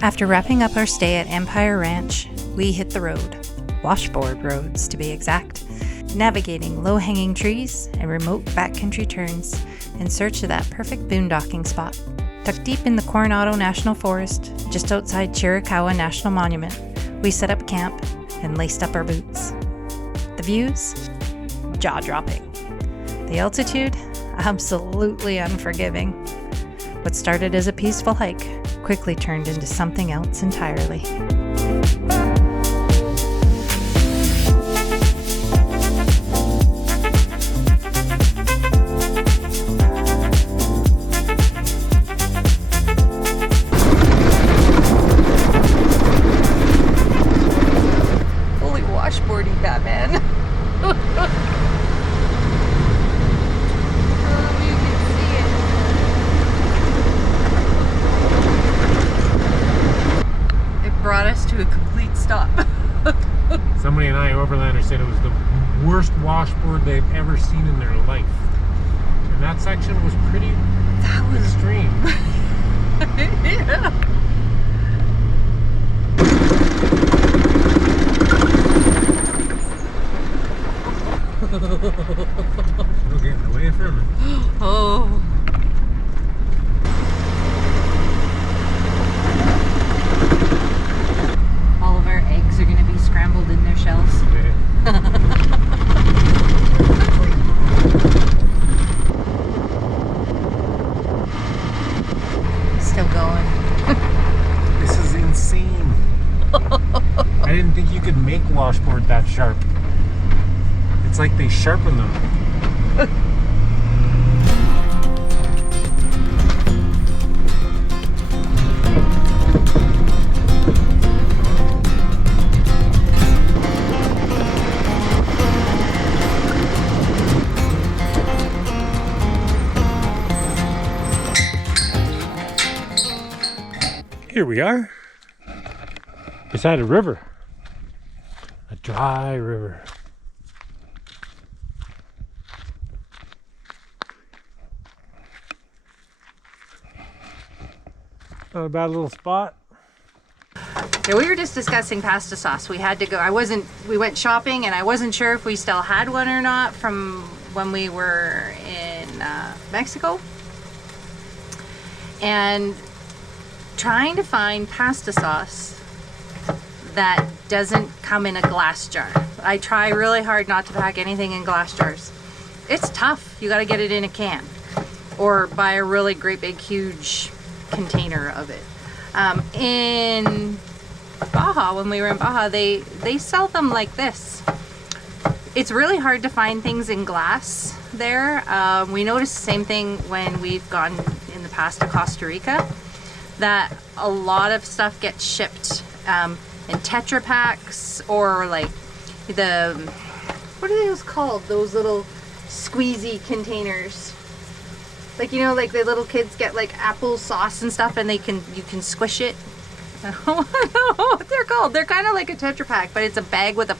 After wrapping up our stay at Empire Ranch, we hit the road, washboard roads to be exact, navigating low-hanging trees and remote backcountry turns in search of that perfect boondocking spot. Tucked deep in the Coronado National Forest, just outside Chiricahua National Monument, we set up camp and laced up our boots. The views? Jaw-dropping. The altitude? Absolutely unforgiving. What started as a peaceful hike quickly turned into something else entirely. Holy washboardy Batman. Brought us to a complete stop. Somebody in Overlander said it was the worst washboard they've ever seen in their life. And that section was pretty extreme. Yeah. Don't get in the way from it. Oh. All of our eggs are going to be scrambled in their shells. Still going. This is insane. I didn't think you could make washboard that sharp. It's like they sharpen them. Here we are, beside a river, a dry river. Not a bad little spot. Yeah, we were just discussing pasta sauce. We had to go. We went shopping and I wasn't sure if we still had one or not from when we were in Mexico. And trying to find pasta sauce that doesn't come in a glass jar. I try really hard not to pack anything in glass jars. It's tough. You got to get it in a can or buy a really great big huge container of it. In Baja, when we were in Baja, they sell them like this. It's really hard to find things in glass there. We noticed the same thing when we've gone in the past to Costa Rica, that a lot of stuff gets shipped in Tetra Packs, or like what are those called? Those little squeezy containers. Like, you know, like the little kids get like apple sauce and stuff and you can squish it. I don't know what they're called. They're kind of like a Tetra Pak, but it's a bag with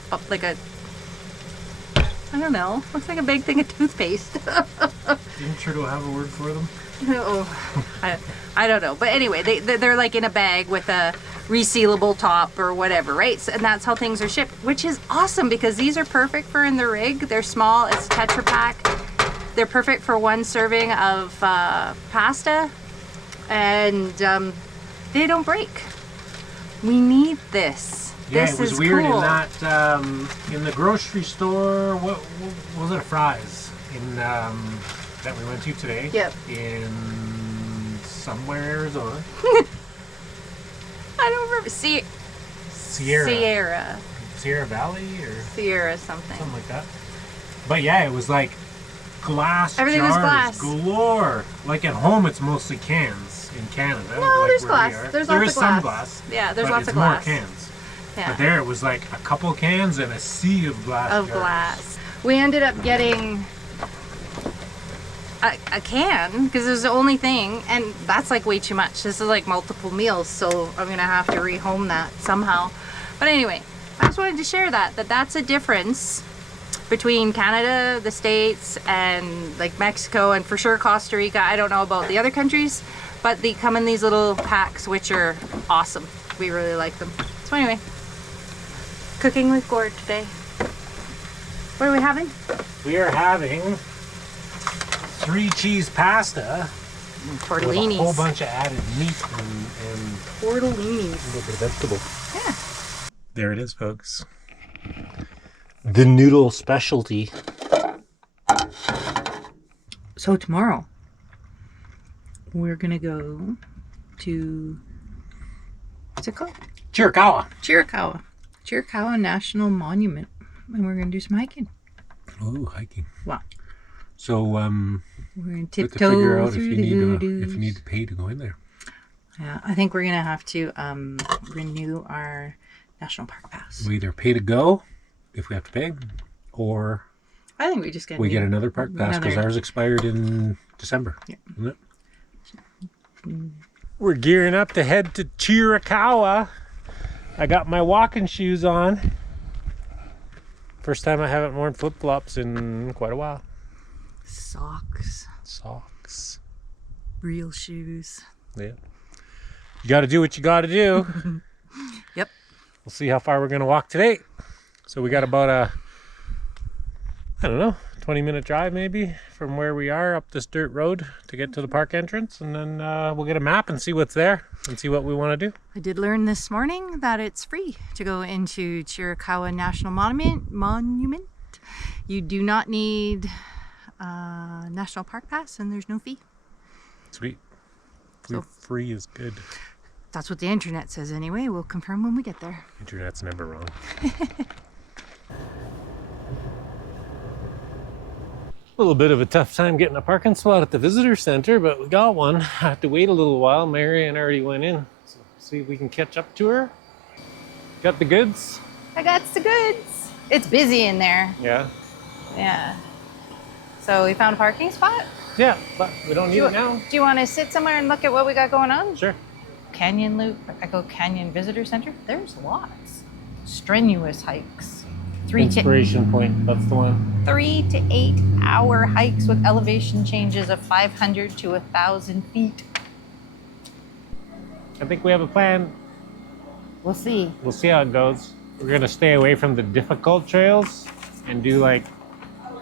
I don't know, looks like a big thing of toothpaste. Didn't Trudeau have a word for them? Oh, I don't know. But anyway, they're like in a bag with a resealable top or whatever, right? So, and that's how things are shipped, which is awesome because these are perfect for in the rig. They're small. It's Tetra Pak. They're perfect for one serving of pasta, and they don't break. We need this. Yeah, this it was is weird cool. in that in the grocery store. What was it? Fries in that we went to today. Yep. In somewhere Arizona. I don't remember. Sierra Valley or Sierra something like that. But yeah, it was like glass Everything jars was glass. galore. Like at home, it's mostly cans in Canada. No, like there's where glass. we are. There's there lots is of glass. some glass. Yeah, there's but lots it's of glass. more cans. Yeah. But there it was like a couple cans and a sea of glass Of jars. glass. We ended up getting a can because it was the only thing, and that's like way too much. This is like multiple meals, so I'm gonna have to rehome that somehow. But anyway, I just wanted to share that's a difference between Canada, the States, and like Mexico, and for sure Costa Rica. I don't know about the other countries, But they come in these little packs, which are awesome. We really like them. So anyway, cooking with Gord today. What are we having? We are having 3 cheese pasta Tortellinis. with a whole bunch of added meat and Tortellinis. a little bit of vegetable. Yeah. There it is, folks. The noodle specialty. So tomorrow, we're gonna go to, what's it called? Chiricahua. Chiricahua National Monument. And we're gonna do some hiking. Ooh, hiking. Wow. So, We're gonna we have to tiptoe figure out if through you the need hoo-doos. if you need to pay to go in there. Yeah, I think we're gonna have to renew our national park pass. We either pay to go if we have to pay, or I think we just get we get another park pass because ours expired in December. Yeah. Isn't it? We're gearing up to head to Chiricahua. I got my walking shoes on. First time I haven't worn flip-flops in quite a while. Socks, real shoes. Yeah. You got to do what you got to do. Yep. We'll see how far we're going to walk today. So we got about a, I don't know, 20-minute drive maybe from where we are up this dirt road to get to the park entrance. And then we'll get a map and see what's there and see what we want to do. I did learn this morning that it's free to go into Chiricahua National Monument. You do not need a national park pass, and there's no fee. Sweet. So, Free is good. That's what the internet says anyway. We'll confirm when we get there. Internet's never wrong. A little bit of a tough time getting a parking spot at the visitor center, but we got one. I have to wait a little while. Marianne already went in. So see if we can catch up to her. Got the goods? I got the goods. It's busy in there. Yeah. Yeah. So we found a parking spot? Yeah, but we don't need it now. Do you want to sit somewhere and look at what we got going on? Sure. Canyon Loop, Echo Canyon Visitor Center. There's lots. Strenuous hikes. Inspiration Point, that's the one. 3 to 8 hour hikes with elevation changes of 500 to 1,000 feet. I think we have a plan. We'll see. We'll see how it goes. We're gonna stay away from the difficult trails and do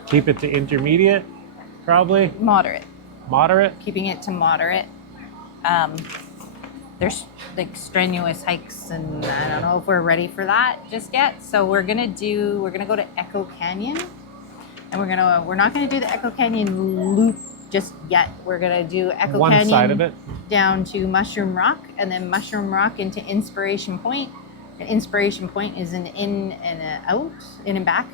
keep it to intermediate, probably. Moderate. Moderate? Keeping it to moderate. There's strenuous hikes, and I don't know if we're ready for that just yet. So we're gonna go to Echo Canyon, and we're not gonna do the Echo Canyon loop just yet. We're gonna do Echo One Canyon side of it. down to Mushroom Rock, and then Mushroom Rock into Inspiration Point. And Inspiration Point is an in and out, in and back.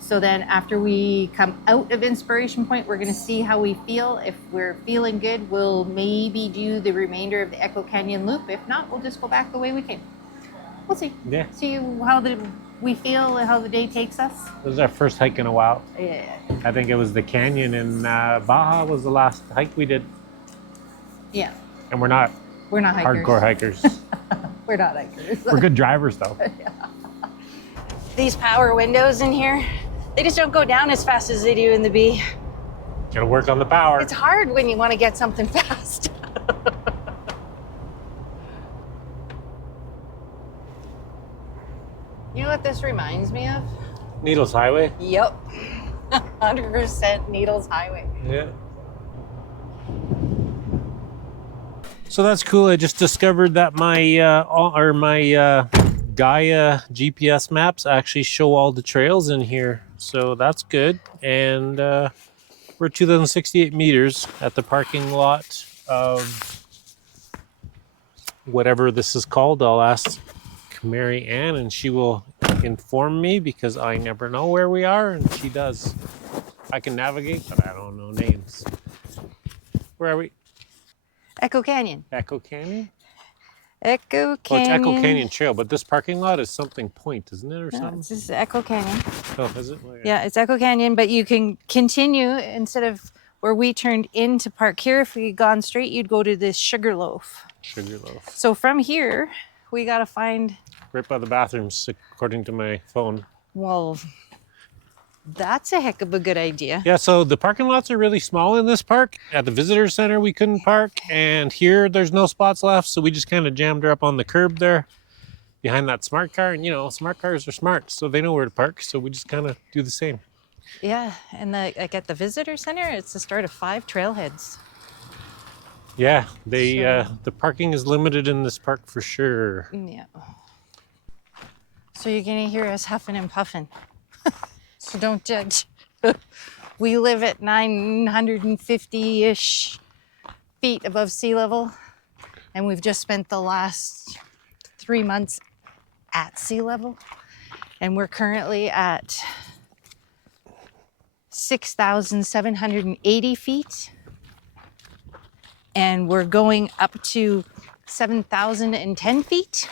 So then after we come out of Inspiration Point, we're going to see how we feel. If we're feeling good, we'll maybe do the remainder of the Echo Canyon loop. If not, we'll just go back the way we came. We'll see. Yeah. See how we feel, how the day takes us. This is our first hike in a while. Yeah. I think it was the canyon in Baja was the last hike we did. Yeah. And we're not hikers. hardcore hikers. We're not hikers. We're good drivers, though. Yeah. These power windows in here, they just don't go down as fast as they do in the B. Gotta work on the power. It's hard when you want to get something fast. You know what this reminds me of? Needles Highway. Yep. 100% Needles Highway. Yeah. So that's cool. I just discovered that my Gaia GPS maps actually show all the trails in here. So that's good. And we're 2,068 meters at the parking lot of whatever this is called. I'll ask Mary Ann and she will inform me because I never know where we are and she does. I can navigate, but I don't know names. Where are we? Echo Canyon. Echo Canyon? Echo Canyon. Well, it's Echo Canyon Trail, but this parking lot is something point, isn't it, or No, something? it's just Echo Canyon. Oh, is it? Okay. Yeah, it's Echo Canyon, but you can continue instead of where we turned into park here. If we had gone straight, you'd go to this Sugarloaf. Sugarloaf. So from here, we got to find... Right by the bathrooms, according to my phone. Well, That's a heck of a good idea. Yeah, so the parking lots are really small in this park. At the visitor center, we couldn't park. And here, there's no spots left. So we just kind of jammed her up on the curb there behind that smart car. And, you know, smart cars are smart, so they know where to park. So we just kind of do the same. Yeah, and like at the visitor center, it's the start of 5 trailheads. Yeah, the parking is limited in this park for sure. Yeah. So you're gonna hear us huffing and puffing. So don't judge. We live at 950-ish feet above sea level, and we've just spent the last 3 months at sea level, and we're currently at 6,780 feet, and we're going up to 7,010 feet.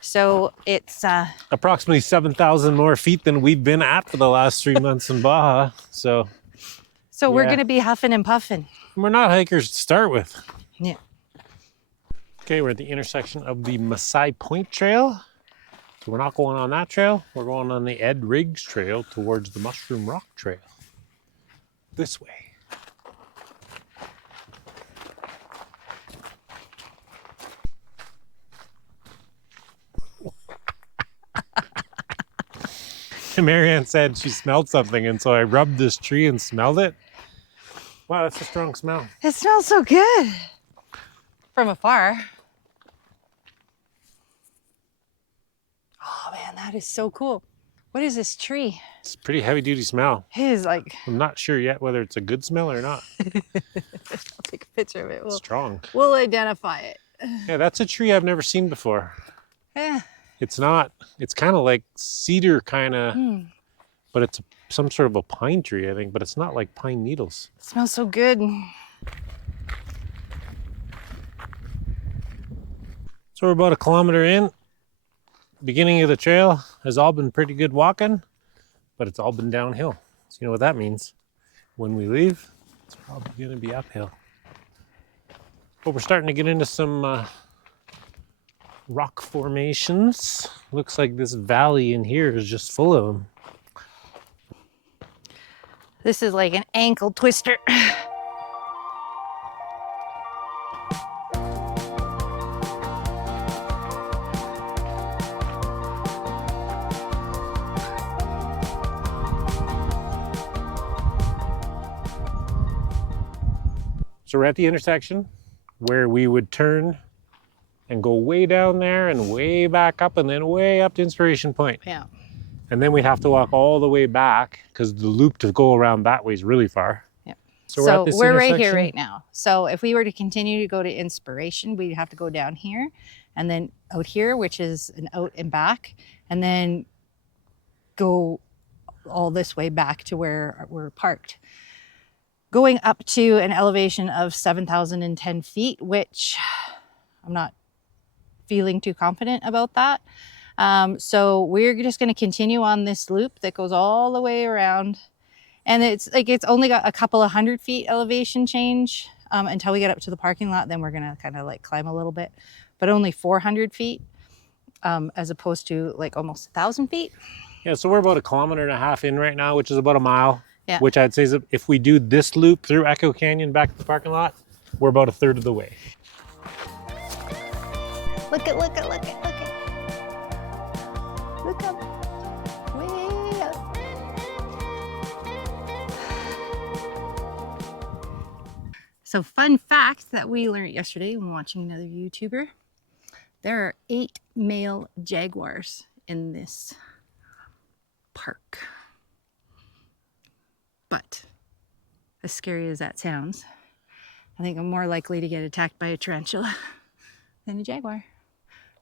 So it's approximately 7,000 more feet than we've been at for the last 3 months in Baja. So we're going to be huffing and puffing. We're not hikers to start with. Yeah. Okay, we're at the intersection of the Masai Point Trail. So we're not going on that trail. We're going on the Ed Riggs Trail towards the Mushroom Rock Trail. This way. Marianne said she smelled something, and so I rubbed this tree and smelled it. Wow, that's a strong smell. It smells so good from afar. Oh man, that is so cool. What is this tree? It's a pretty heavy duty smell. It is like... I'm not sure yet whether it's a good smell or not. I'll take a picture of it. It's strong. We'll identify it. Yeah, that's a tree I've never seen before. Yeah. It's not, it's kind of like cedar kind of, but it's some sort of a pine tree, I think, but it's not like pine needles. It smells so good. So we're about 1 kilometer in. Beginning of the trail has all been pretty good walking, but it's all been downhill. So you know what that means. When we leave, it's probably going to be uphill. But we're starting to get into some rock formations. Looks like this valley in here is just full of them. This is like an ankle twister. So we're at the intersection where we would turn and go way down there and way back up and then way up to Inspiration Point. Yeah. And then we'd have to walk all the way back because the loop to go around that way is really far. Yeah. So we're right here right now. So if we were to continue to go to Inspiration, we'd have to go down here and then out here, which is an out and back, and then go all this way back to where we're parked. Going up to an elevation of 7,010 feet, which I'm not feeling too confident about that. So we're just going to continue on this loop that goes all the way around. And it's only got a couple of 100 feet elevation change until we get up to the parking lot. Then we're going to kind of like climb a little bit, but only 400 feet as opposed to like almost 1,000 feet. Yeah, so we're about 1.5 kilometers in right now, which is about a mile. Yeah. Which I'd say is if we do this loop through Echo Canyon back to the parking lot, we're about 1/3 of the way. Look at. Look up. Way up. So fun fact that we learned yesterday when watching another YouTuber, there are 8 male jaguars in this park. But as scary as that sounds, I think I'm more likely to get attacked by a tarantula than a jaguar.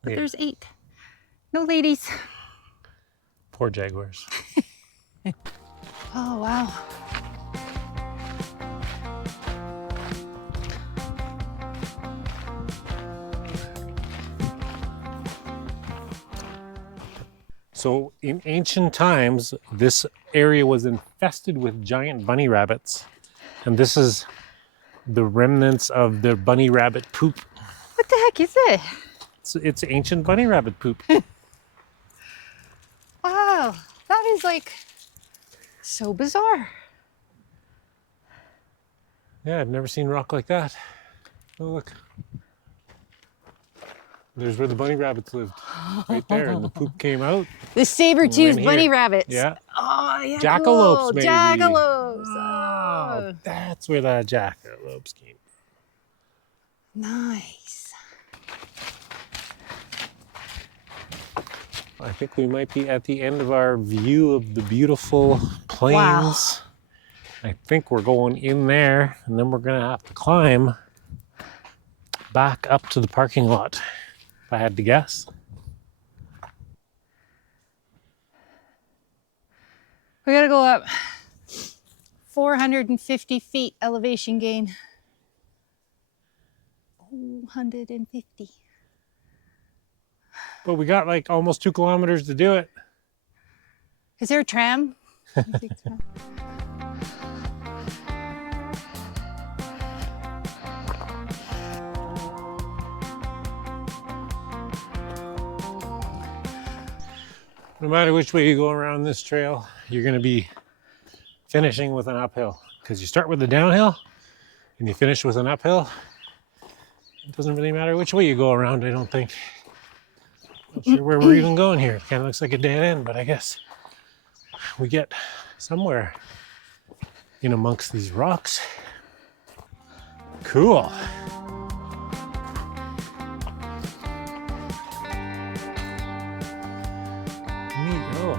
But Yeah. There's 8. No ladies. Poor jaguars. Oh, wow. So in ancient times, this area was infested with giant bunny rabbits. And this is the remnants of the bunny rabbit poop. What the heck is it? It's ancient bunny rabbit poop. Wow, that is like so bizarre. Yeah, I've never seen rock like that. Oh, look. There's where the bunny rabbits lived. Right there, and the poop came out. The saber-toothed bunny rabbits. Yeah. Oh, yeah, Jackalopes, cool. maybe. Jackalopes. Oh, that's where the jackalopes came. Nice. I think we might be at the end of our view of the beautiful plains. Wow. I think we're going in there, and then we're gonna have to climb back up to the parking lot, if I had to guess. We gotta go up 450 feet elevation gain. 450. But we got like almost 2 kilometers to do it. Is there a tram? No matter which way you go around this trail, you're going to be finishing with an uphill. Because you start with the downhill and you finish with an uphill. It doesn't really matter which way you go around, I don't think. Not sure where we're even going here. It kind of looks like a dead end, but I guess we get somewhere in amongst these rocks. Cool. Oh.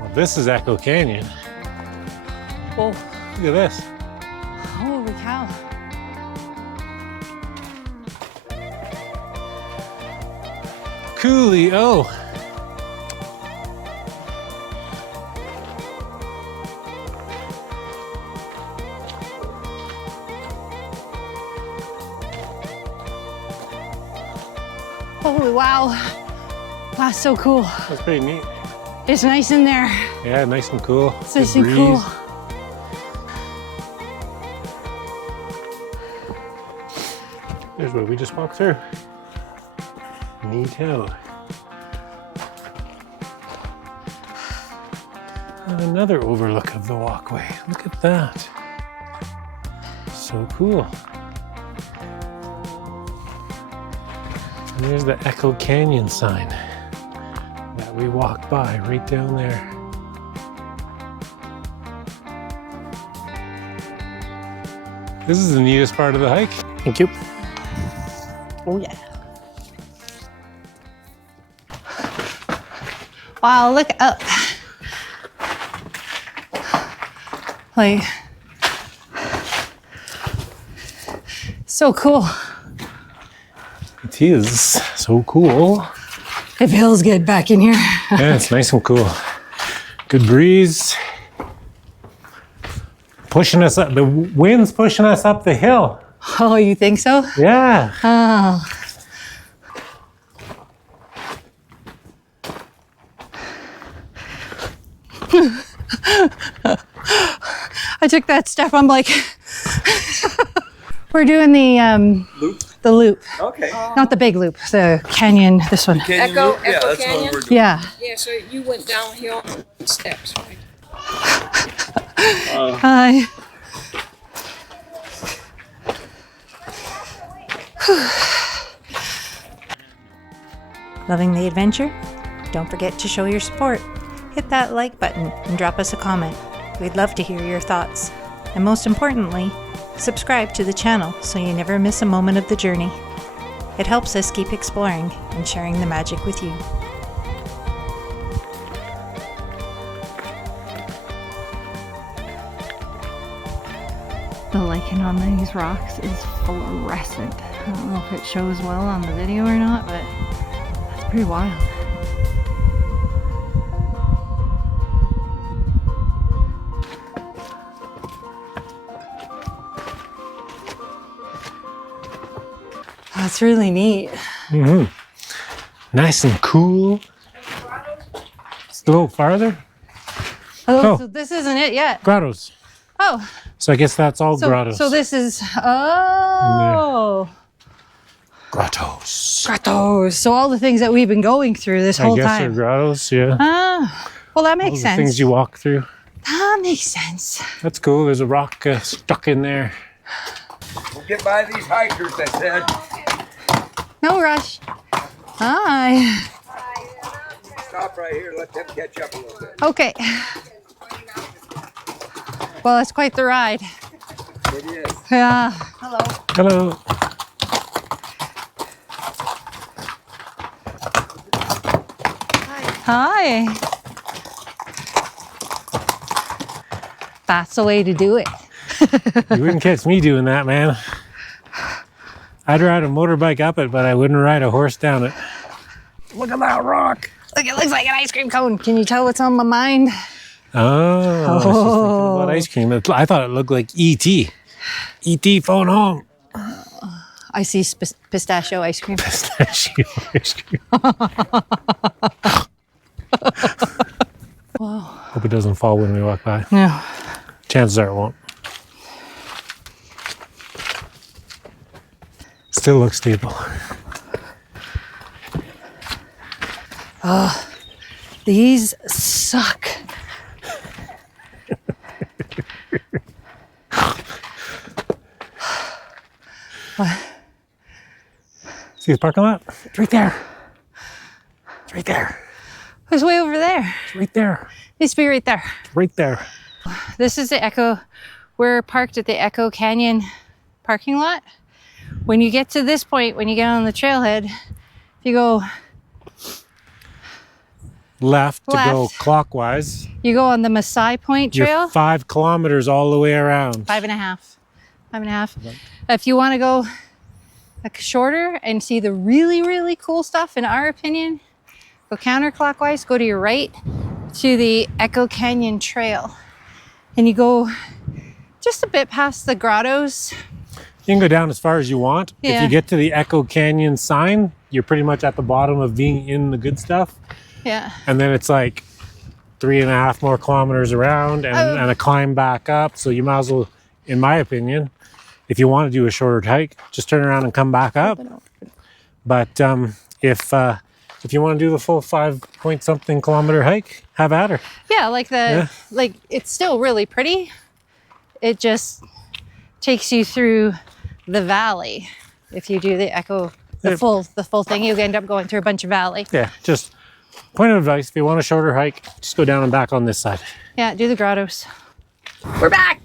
Well, this is Echo Canyon. Whoa. Look at this. Holy cow. Coolio. Holy wow. Wow, so cool. That's pretty neat. It's nice in there. Yeah, nice and cool. It's nice and cool. There's where we just walked through. Neato. And another overlook of the walkway. Look at that. So cool. And there's the Echo Canyon sign that we walked by right down there. This is the neatest part of the hike. Thank you. Oh yeah. Wow, look up. Like, so cool. It is so cool. It feels good back in here. Yeah, it's nice and cool. Good breeze. Pushing us up. The wind's pushing us up the hill. Oh, you think so? Yeah. Oh. I took that step. I'm like, we're doing the Loop? the loop, Okay. not the big loop, the canyon. This one. Canyon Echo- loop? Yeah, Echo that's what Canyon? we're doing. Yeah. Yeah, so you went downhill steps, right? Hi. Loving the adventure? Don't forget to show your support. Hit that like button and drop us a comment. We'd love to hear your thoughts. And most importantly, subscribe to the channel so you never miss a moment of the journey. It helps us keep exploring and sharing the magic with you. The lichen on these rocks is fluorescent. I don't know if it shows well on the video or not, but that's pretty wild. That's really neat. Mm-hmm. Nice and cool. Let's go farther. Oh, Oh. so this isn't it yet. Grottos. Oh, So I guess that's all grottos. so this is, oh. Grottos. Grottos. So all the things that we've been going through this whole I guess time. they're grottos, yeah. Ah, well, that All makes the sense. things you walk through. That makes sense. That's cool. There's a rock stuck in there. We'll get by these hikers, I said. No rush. Hi. Stop right here, let them catch up a little bit. Okay. Well, it's quite the ride. It is. Yeah. Hello. Hello. Hi. That's the way to do it. You wouldn't catch me doing that, man. I'd ride a motorbike up it, but I wouldn't ride a horse down it. Look at that rock. Look, it looks like an ice cream cone. Can you tell what's on my mind? Oh, I was just thinking about ice cream. I thought it looked like E.T. E.T. phone home. I see pistachio ice cream. Pistachio ice cream. Wow. Hope it doesn't fall when we walk by. No. Chances are it won't. Still looks stable. Oh, these suck. What? See the parking lot? It's right there. It's right there. It's way over there. It's right there. It needs to be right there. It's right there. This is the Echo. We're parked at the Echo Canyon parking lot. When you get to this point, when you get on the trailhead, if you go Left to go Left. clockwise. you go on the Masai Point You're Trail. 5 kilometers all the way around. 5.5. 5.5. If you want to go like shorter and see the really, really cool stuff, in our opinion, go counterclockwise, go to your right to the Echo Canyon Trail. And you go just a bit past the grottos. You can go down as far as you want. If Yeah. you get to the Echo Canyon sign, you're pretty much at the bottom of being in the good stuff. Yeah. And then it's like 3.5 more kilometers around and a climb back up. So you might as well, in my opinion, if you want to do a shorter hike, just turn around and come back up. But if you want to do the full 5-point-something kilometer hike, have at her. Yeah, like it's still really pretty. It just takes you through the valley. If you do the Echo, the full thing, you end up going through a bunch of valley. Yeah, just point of advice, if you want a shorter hike, just go down and back on this side. Yeah, do the grottos. We're back.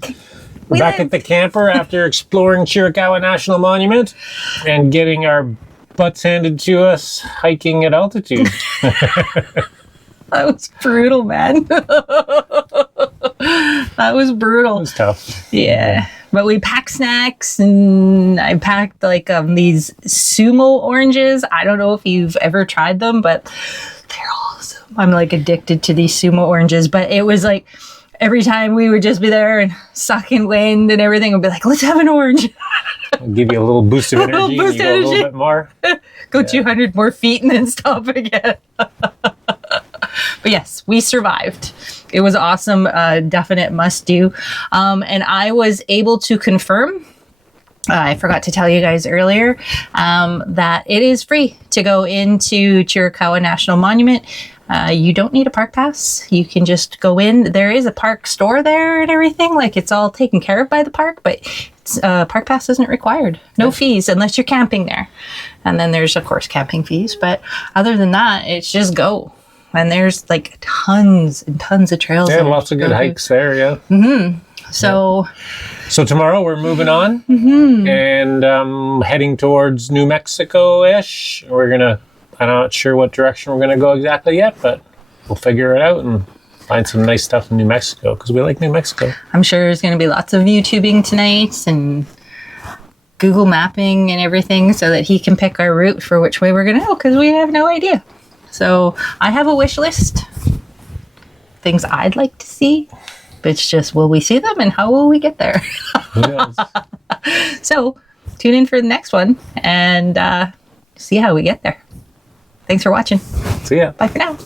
We're back at the camper after exploring Chiricahua National Monument and getting our butts handed to us hiking at altitude. That was brutal, man. That was brutal. It was tough. Yeah, but we packed snacks, and I packed like these sumo oranges. I don't know if you've ever tried them, but they're awesome. I'm like addicted to these sumo oranges. But it was like every time we would just be there and sucking wind and everything, would be like, let's have an orange. I'll give you a little boost of energy and you go a little bit more. Go 200 more feet and then stop again. But yes, we survived. It was awesome. Definite must do. And I was able to confirm, I forgot to tell you guys earlier, that it is free to go into Chiricahua National Monument. You don't need a park pass. You can just go in. There is a park store there and everything. Like, it's all taken care of by the park, but park pass isn't required. No fees unless you're camping there. And then there's, of course, camping fees. But other than that, it's just go. And there's like tons and tons of trails. Yeah, lots of good hikes there, yeah. Mm-hmm. So tomorrow we're moving on and heading towards New Mexico-ish. I'm not sure what direction we're going to go exactly yet, but we'll figure it out and find some nice stuff in New Mexico because we like New Mexico. I'm sure there's going to be lots of YouTubing tonight and Google mapping and everything so that he can pick our route for which way we're going to go because we have no idea. So I have a wish list. Things I'd like to see. But it's just, will we see them and how will we get there? Who knows? So tune in for the next one and see how we get there. Thanks for watching. See ya. Bye for now.